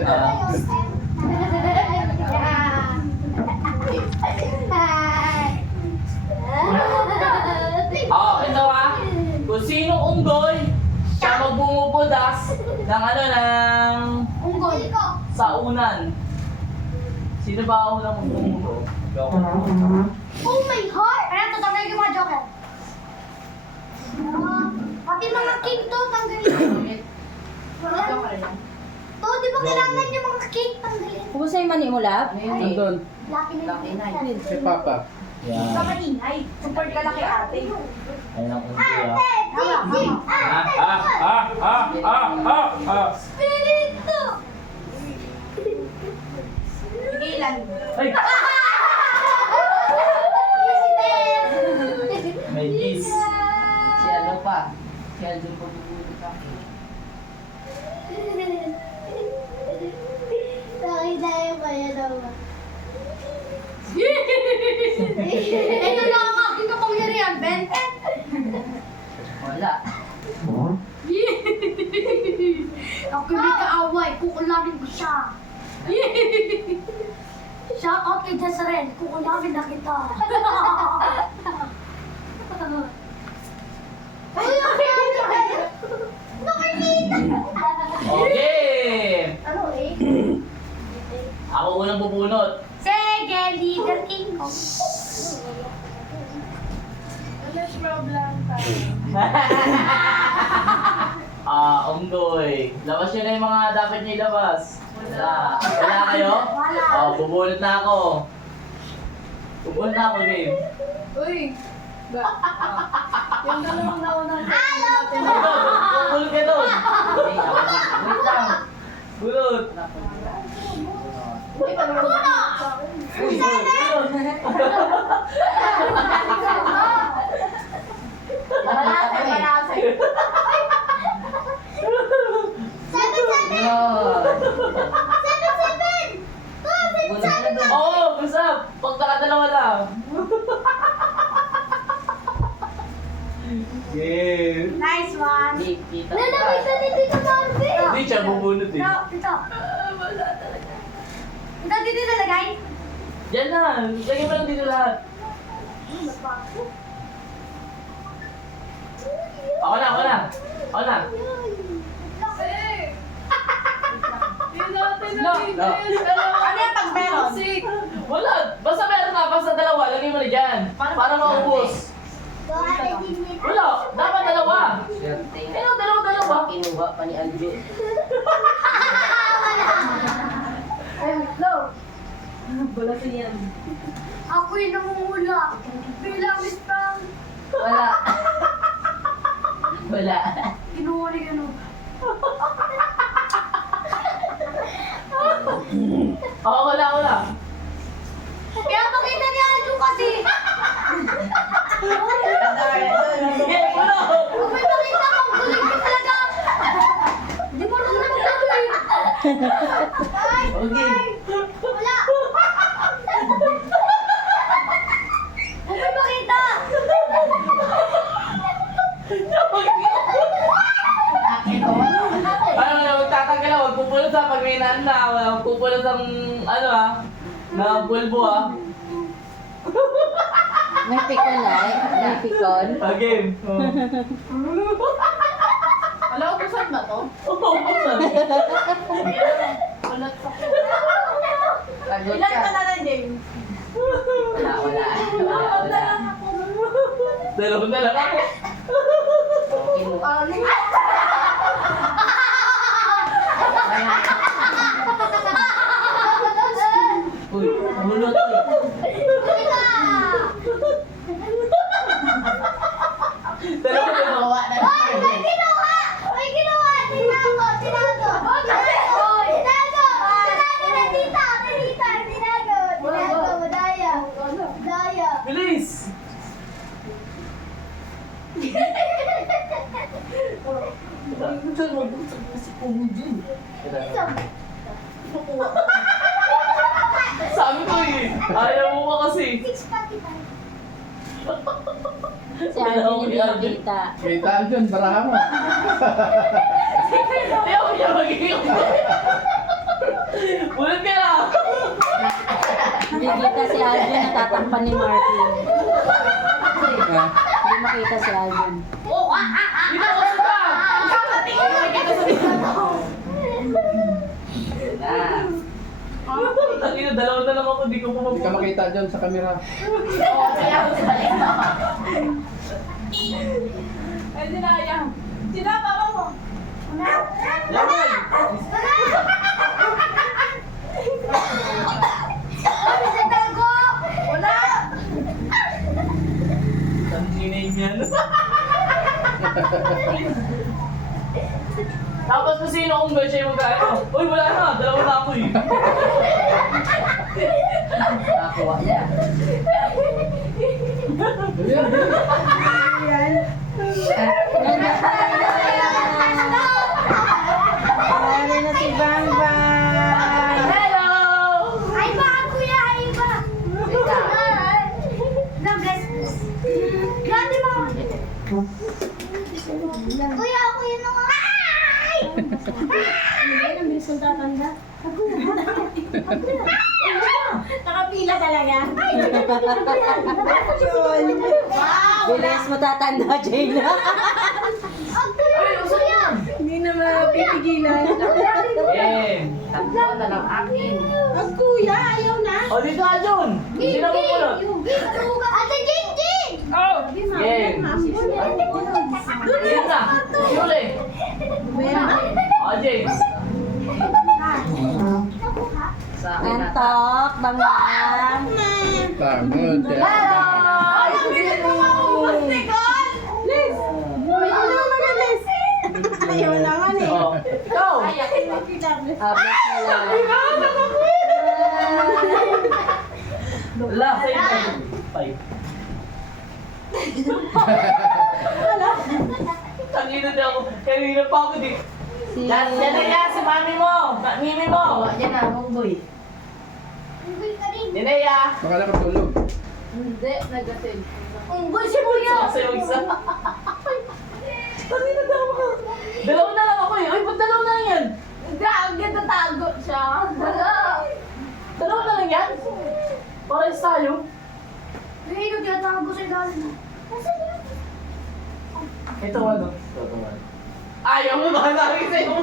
Ito kung sino unggoy, siya magbumubudas ng Unggoy ko. sa unan. Sino ba ang unang magbumubo? Oh my heart! Kaya tatanggal yung mga joker. Pati mga cake to, tanggalin. To, di ba kailangan yung mga cake tanggalin? Kumusta yung mani mo, Lab? Nandun. Laki na yung Si Papa. Yan. maingay. Super kalaki ate. Ayun ang unggoy Spirito! Ilan? Ay! May kiss. Si ano pa? Si Aljon po bubuli pa. Nakita yung kaya naman. Ito na ang aking kapangyarihan, Ben. Wala. Ako may kaaway, kukulangin ko siya. Shout out kay Jezreel, kukulangin na kita. Okay! Ano eh? Ako unang bubunot. Sige, leader king ko. Unggoy. Labas nyo na yung mga dapat nyo ilabas. Wala. Wala kayo? Wala. Bubunot na ako. Bubunot na ako, game. Uy! Yung dalawang nauna Bubunot ka doon. Wait lang. Bunot. Wait lang. Uy, bunot. Malasa, malasa. 7-7! Yun. 7-7! Bunot na doon. Oo, basta. Pag nakadalawa lang. Game. Nice one! Kita. Lalapit na ni Tito Barbie! Hindi siya bubunot eh. Tito. Ito, dito nalagay? Yan na. Lagyan mo lang dito lahat. Ako na, ako na. Ako na. Yun natin No, na no. Ano yung pag meron? Wala. Basta meron na. Basta dalawa. Lagyan mo na dyan. Para maubos. Wala. Dapat dalawa. Swerte. Ano, dalawa. Kinuha pa ni Aljon. Wala sa yan. Ako yung namumula. Bilang isang Wala. Wala. kinuha ni ano. Wala. Kaya pakita niya Aljo kasi. Sige, puno. Kung may pakita kang galing ka talaga. Di mo rin naman gagawin. Ay! Okay. Wala! Kung may pakita! Ano na, magtatanggal na. Huwag pupulot ha. Pag may naan na. Huwag pupulot ang, na pulbo ha. May pikon na eh. May pikon. Again. Alam ko saan ba to? Walat sa ko. Pagod Ilan ka. ka na lang, James? Wala. Dalawang na lang ako. Kinuha. Uy, bulot eh. Dalawa na lang. Gawa na Ay! May ginawa! May ginawa! Tinago! Tinago na tita! Tinago! Madaya! Madaya! Bilis! Sabi ko eh. Ayaw mo pa kasi. 6:45. Si Arjun hindi nakita. Kita Aljon, baraha mo. Ayaw niya magiging. pa ni Martin. Ah, Hindi makita si Alvin. Dito ko sa kakatingin mo kita sa dito. Kanina, dalawa na lang ako, di ko hindi ka pumapunta. makita dyan sa camera. Kaya ako sa balik na. Ay, sinayang. Sinapa ka mo. Yaman! Ang sinay niyan. Tapos na sino kung ba siya yung magkano? Uy, wala na, dalawa na ako eh. Nakakuha niya. Marami na si Bang Bang. Hello! Ay ba, kuya, ay ba? Na bless. Grabe mo. Kuya, ako yun ang... Ay! Ay! Ang bilis kong tatanda. Nakapila talaga. Wow! Bilis mo tatanda, Jayla. Ang kuya, kuya! Hindi na mapipigilan. Eh. Tatlo na lang akin. Ang kuya, ayaw na. O, dito ka, Jun! Sino mo muna? Ate Jingjing! Oh! Game! Game na! Yuli! O, James! Sa akin na. Antok, Bang Bang. Tangod. Ay! Ayaw naman eh. Oh, ikaw! Hablas na lang. Wala, sa'yo. Five. Tangina na ako. Kanina pa ako di. Yan na yan, si mami mo. Mimi mo. Kuha niya na, munggoy. Unggoy ka rin. Nenea. Baka nakatulog. Hindi, nagatin. Unggoy si kuya. Sa'yo isa. Tangina na ako. Dalawa na lang ako eh. Uy, ba't dalawa na lang yan? Ang ganda tago siya. Dalawa na lang yan? Pares tayo. Ay, nagtatawag ko sa ilalim. Nasaan yun? Ito ano? Ayaw mo ba? Sabi sa'yo mo.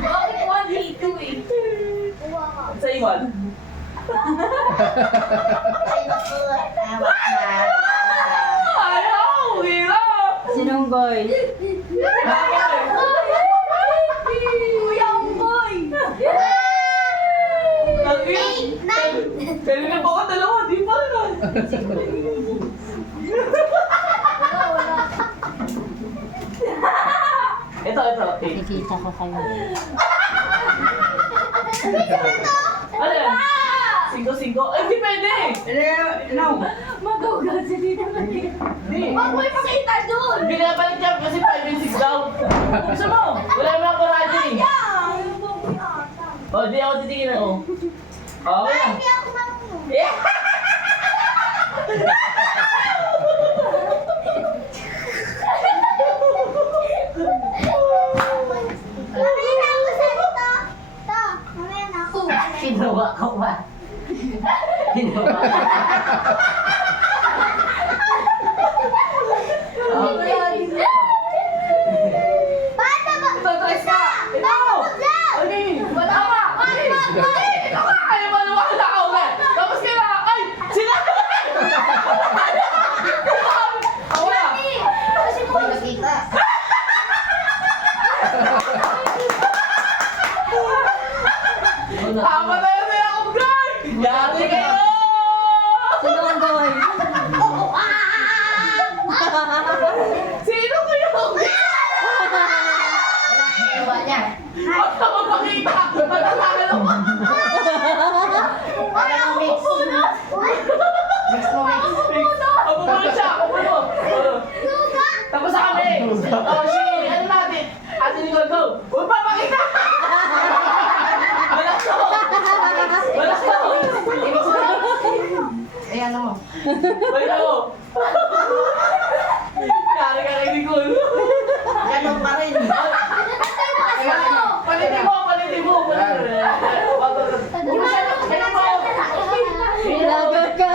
Bakit 1 2 eh? Kuha ka. Sa iwan. Ay, naku. Tawag na. Ayaw! Hirap! Sinunggoy. Kuya, unggoy! Kanina pa ako dalawa, di pa rin. Ito. Okay. Nakikita ko kayo. Ano yan? 5-5? Ay, di pwede! No! Magugal si Tita Maria. Di! Huwag mo ipakita doon! Binabalik niya kasi 5 and 6 daw. Gusto mo? Wala naman ako radyo eh. O, di ako titigil ako. Okay lang. Hindi ako marunong. Yeah! Mamaya na ako sa ito. Ito, mamaya na ako. Ginawa ko ba? Ginawa ko. Paano ba? Ito, tres ka! Ito! Paano mag-vlog? Okay! Wala ka! Ito ka! Ay, maniwala ako nga! Tapos kaya, ay! Sinabi! Ako na! Kasi po, Nakita. Tama na yun sila ako, guys! Yari kayo! Sinunggoy. Sino kayo? Ginawa niya. Huwag ka magpakita! Matatangal ako! Para mo mix. Mix mo mix. Ako muna siya! Ako muna! Tapos na kami! Oh, si, ano natin? Ate Nicole, go! Huwag pa pakita! Walang to! Walang to! Eh, ano mo? Wait ako! Kari Nicole! Ganun pa rin. Palitin mo! Palitin mo! Palitin mo! Lagot ka.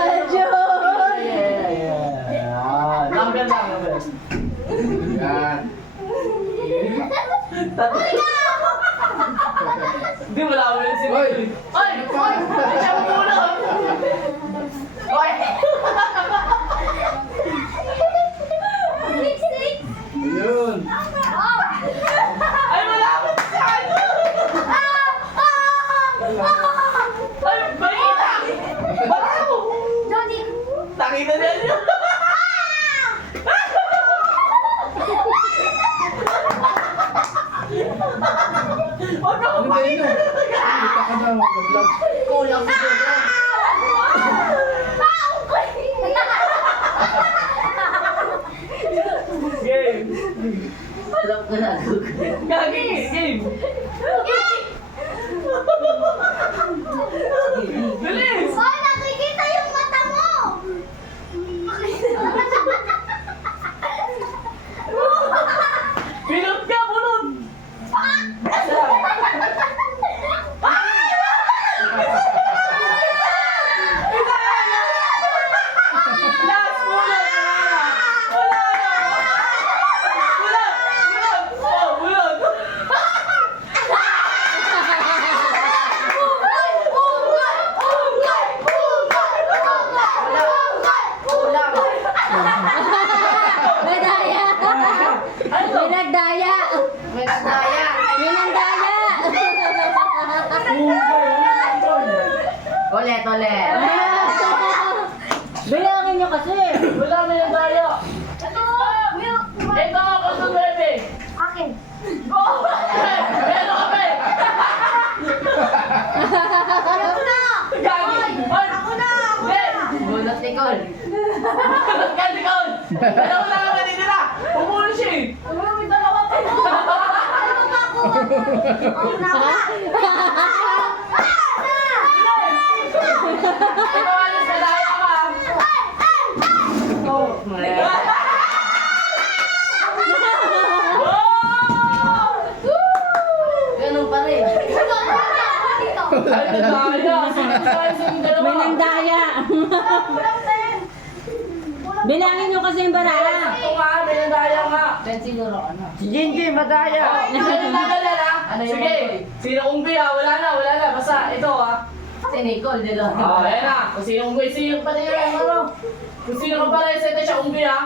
Hindi, wala ako yung si Hoy! Ay! Ay! Siya mo muna! Ay! Ayun! Ay, wala ako sa ano! Ay, bakita! Baraw! Nakita niya niya! Huwag ka Ano ba yun? kumakita! Kita ka daw, mag-vlog. Kulang siguro. Game! Alam ko na. Gagi! Game! Bilis! Hoy, nakikita yung mata mo! Pinot ka, bunot! Last bunot! Wala na! Bunot! Bunot! Oh, bunot! Medaya! Ano? Minagdaya! May nagdaya. Minagdaya! Ulit, ulit. Bilangin nyo kasi! Wala may nagdaya! Ito ako sa bebe! Akin. Meron kami! Gagi! Ay! Ako na! Bunot ni Col. Gagi ka! Alam mo na kami nila! Pumulo siya eh! May dalawa pa! Ano ba ako? Ako na ako na! Ikaw alis na daya ka! Ganun pa rin. Ay, nagdaya! Sige tayo sa yung dalawa! Minagdaya! Bilangin nyo kasi yung barala! Ito nga, may nagdaya nga! Then siguro ano? Si Jinji, madaya! Ano yung nagalan ha? Ano yung Sige! mga- Sino ungbi ha? Wala na! Basta ito ha! Si Nicole, di ba? Ayan na! Kung sino ungbi, sino pa rin yan, ano? Kung sino ka pala, isa siya ungbi ha?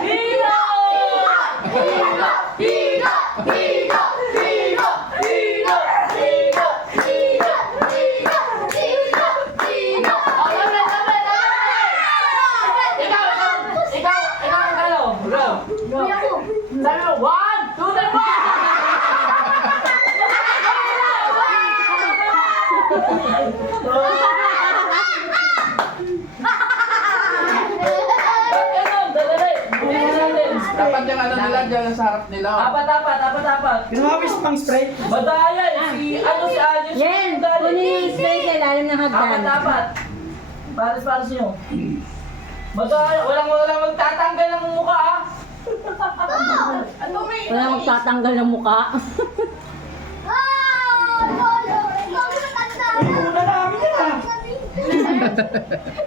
Hino! Hino! Hino! Hino! Hino! Hino! Hino! Hino! Ikaw ang galaw. Go. Sabi mo, 1, 2, 3. Dapat yung ano nila dyan sa harap nila. Apat. Ginawis pang spray. Madaya, si Agnes. Yen! Kunin yung spray sa ilalim ng hagdan. Apat. Pares nyo. Madaya, walang magtatanggal ng mukha ah. Ano may Wala magtatanggal ng muka. Una namin yan ah.